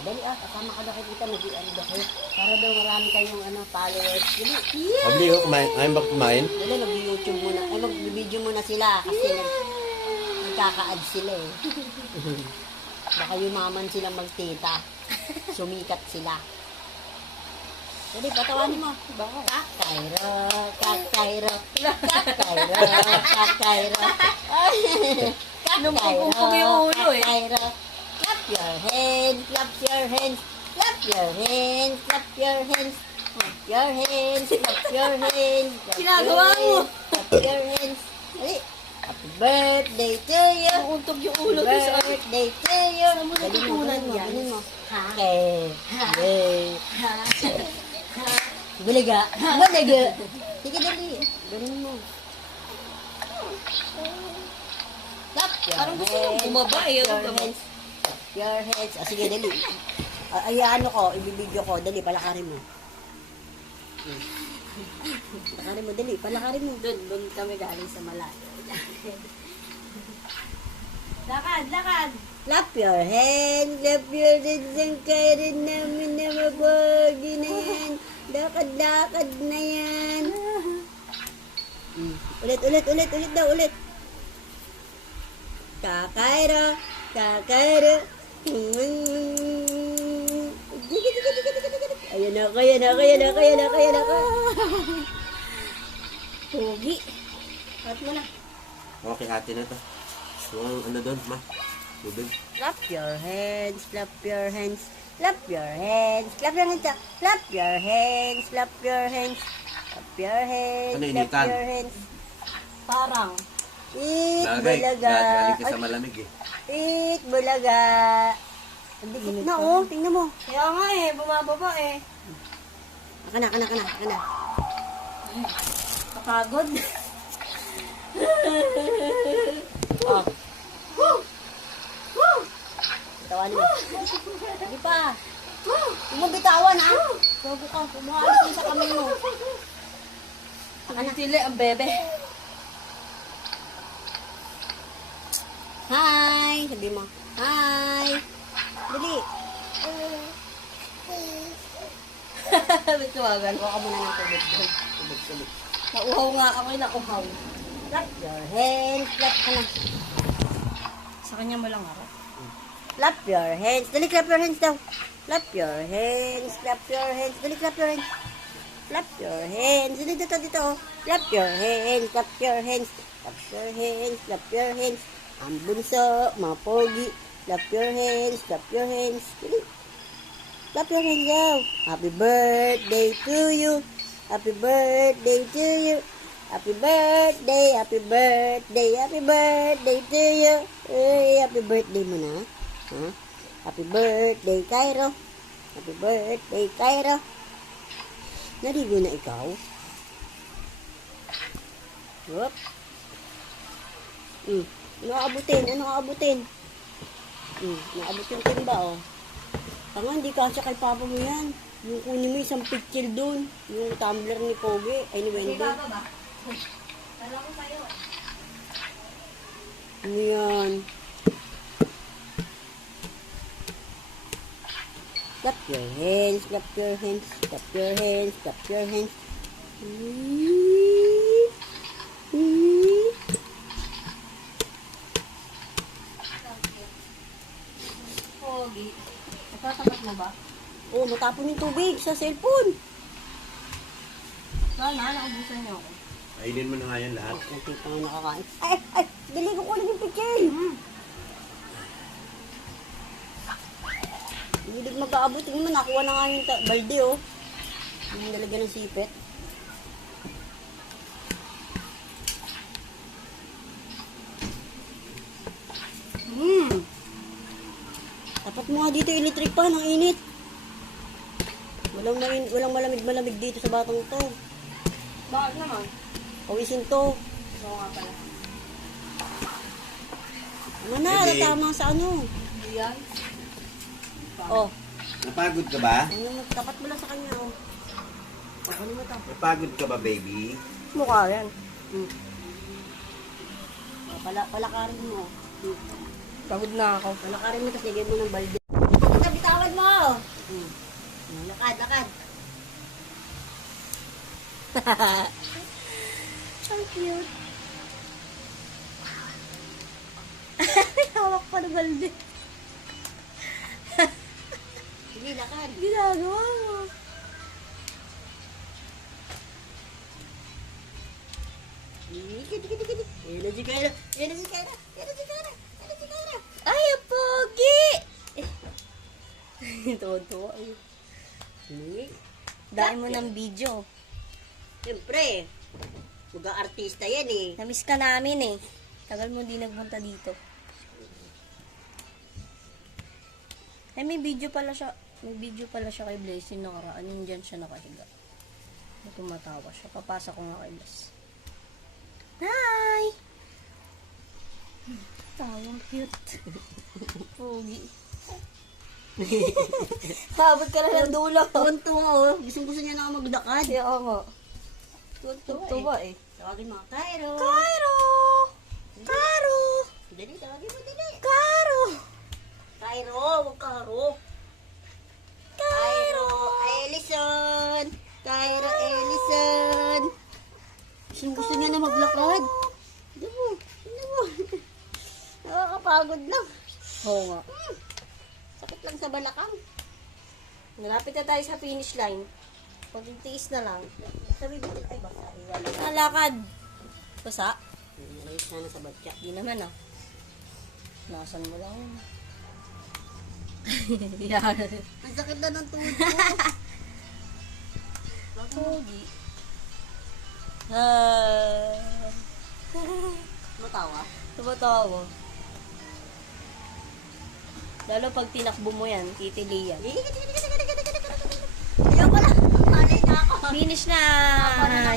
Dali kasama ka daw kay tita, ano daw kayo. Para daw marami kayong followers. Dali. Abli, kumain. Ayaw ba kumain? Dali, mag-YouTube muna. Mag-video muna sila kasi nagkaka-add sila eh. Baka yumaman sila magtita. Sumikat sila. Dali, patawanin mo. Kakayro, kakayro, kakayro, kakayro. Nung yung ulo eh. Kakayro. Clap your hands, clap your hands, clap your hands, clap your hands, clap your hands, clap your hands. Ginagawa mo. Clap your hands. Dali. Happy birthday to you. Nauuntog yung ulo. Happy birthday to you. Saan mo natutunan yan? Galing mo. Okay. Bulaga. Bulaga. Sige, dali. Galing mo. Clap your Parang gusto mo bumaba eh. Clap your hands. Clap your hands. Sige, dali. Ibibidyo ko. Dali, palakarin mo. Palakarin mo, dali. Palakarin mo. Doon kami galing sa malayo. Lakad, lakad. Clap your hands. Clap your hands. Ang kairin namin na mabagi na yan. Lakad-lakad na yan. Ulit daw. Kakayro. Kakayro. Ayan ako. Pogi. At mo na. Okay, ate na to. Yung ano doon, ma? Tubig. Clap your hands. Clap your hands. Clap your hands. Clap your hands. Clap your hands. Clap your hands. Clap your hands. Ano, Clap initan? your hands. Parang. Bagay, Bulaga. galing ka sa malamig eh. Bulaga. Ang dikit na oh. Tingnan mo. Kaya nga eh, bumababa eh. Aka na. Kapagod. Oh. Bitawan mo. Hindi pa. Huwag mo bitawan ha. Bago ka. Umuhalis din sa kamay mo. Ang tili, ang bebe. Hi. Sabi mo. Hi. Dali. May tuwagan. Kuha ka muna ng tubig. Tubig. Nauhaw nga ako, nauhaw. Clap your hands. Clap ka na. Sa kanya mo lang ako. Clap your hands. Dali, clap your hands daw. Clap your hands. Clap your hands. Dali, clap your hands. Clap your hands. Dali, dito. Clap your hands. Clap your hands. Clap your hands. Clap your hands. Ang bunso, mga pogi. Clap your hands. Clap your hands. Dali. Clap your hands daw. Happy birthday to you. Happy birthday to you. Happy birthday, happy birthday, happy birthday to you. Hey, happy birthday mo na. Huh? Happy birthday, Cairo. Happy birthday, Cairo. Naligo na ikaw? Whoop. Ano aabutin? Naabot yung timba, oh. Tanga, hindi kasya kay papa mo yan. Yung kunin mo isang picture dun. Yung tumbler ni Pogi. Ay, ni Wendy. ba? Kala ko sa'yo. Ano yan? Clap your hands, clap your hands, clap your hands, clap your hands. Pogi. Natatapat mo ba? Oh, matapon yung tubig sa cellphone. Sana, naubusan niyo ako. Kainin mo na nga yan lahat. Kunti pa nga nakakain. Ay, dali ko kunin yung picture. Hindi mag-aabot. Tingnan mo, nakuha na nga yung balde, oh. Yung nalagyan ng sipet. Tapat mo nga dito, electric pan, ang init. Walang malamig dito sa batang to. Bakit naman? Pawisin to. Oo nga pala. Ano na, Pwede. tama sa ano. Yan. Oh, Napagod ka ba? ano, tapat mo lang sa kanya, oh. Ano mo to? Napagod ka ba, baby? Mukha yan. Palakarin mo. Pagod na ako. Palakarin mo, tapos lagyan mo ng balde. Bitawan mo! lakad, lakad. Ang cute. Hawak pa ng balde. Sige, lakad. Ginagawa mo. Dikit. Energy kayo na. Energy kayo na. Energy kayo na. Energy kayo na. Ay, ang pogi! Tuwa-tuwa. Sige. Dahil mo ng video. Siyempre, mag-artista yan eh. Namiss ka namin eh. Tagal mo di nagpunta dito. Ay, may video pala siya. May video pala siya kay Blaze yung nakaraan. Yung dyan siya nakahiga. Tumatawa siya. Papasa ko nga kay Blaze. Hi! Tawang cute. Pogi. Habot ka na ng dulo. Tuwan-tuwa oh. Gusto niya na maglakad. Kaya nga. Tuwan-tuwa Tuwa eh. eh. Tawagin mo, Cairo. Cairo! Caro! Dali, tawagin mo, dali. Caro! Cairo, huwag Cairo. Cairo Ellison. Cairo Ellison. Gusto niya na maglakad. Tignan mo. Nakakapagod lang. Oo nga. Sakit lang sa balakang. Nalapit na tayo sa finish line. Pagtiis na lang. Sabi mo, ay baka, wala. Nalakad. Basa? Ayos sana sa batya. Di naman ah. Nasan mo lang. Yan. Ang sakit na ng tuhod ko. Pogi. Matawa. Tumatawa. Lalo pag tinakbo mo yan, titiliyan. Ayaw ko lang. Malay na ako. Finish na! Ako na